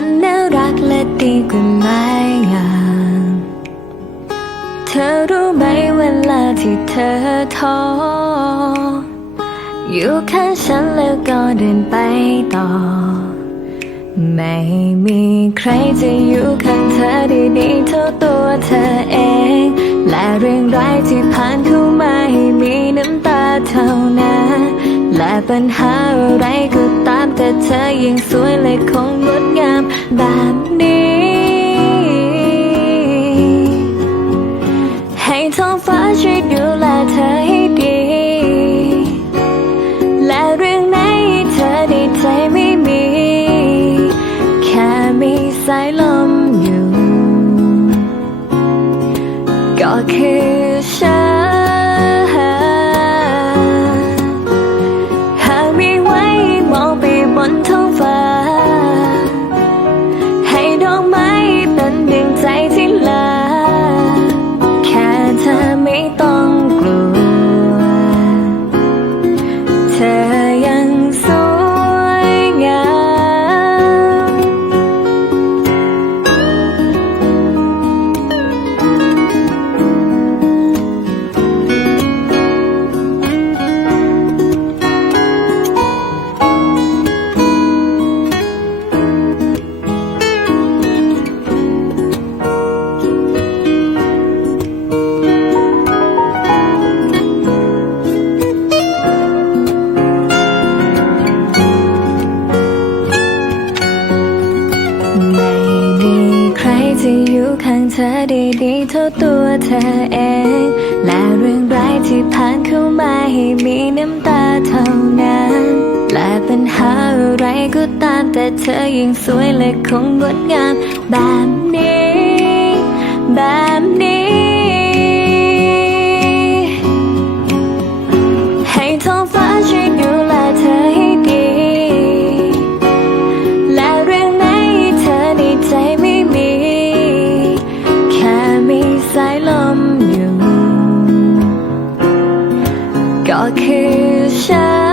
มันน่ารักและดีกว่าหลายอย่างเธอรู้ไหมเวลาที่เธอท้ออยู่ข้างฉันแล้วก็เดินไปต่อ ไม่มีใครจะอยู่ข้างเธอได้ดีเท่าตัวเธอเอง และเรื่องร้ายที่ผ่านเข้า ปัญหาอะไรก็ตามแต่เธอยังสวยและคงงดงามแบบนี้ ให้ท้องฟ้าช่วยดูแลเธอให้ดี และเรื่องไหนเธอในใจไม่มี แค่มีสายลมอยู่ ก็คือ เท่าตัวเธอเอง และเรื่องร้ายที่ผ่านเข้ามาให้มีน้ำตาเท่านั้น และปัญหาอะไรก็ตามแต่เธอยังสวยและคงงดงามแบบนี้ แบบนี้ siya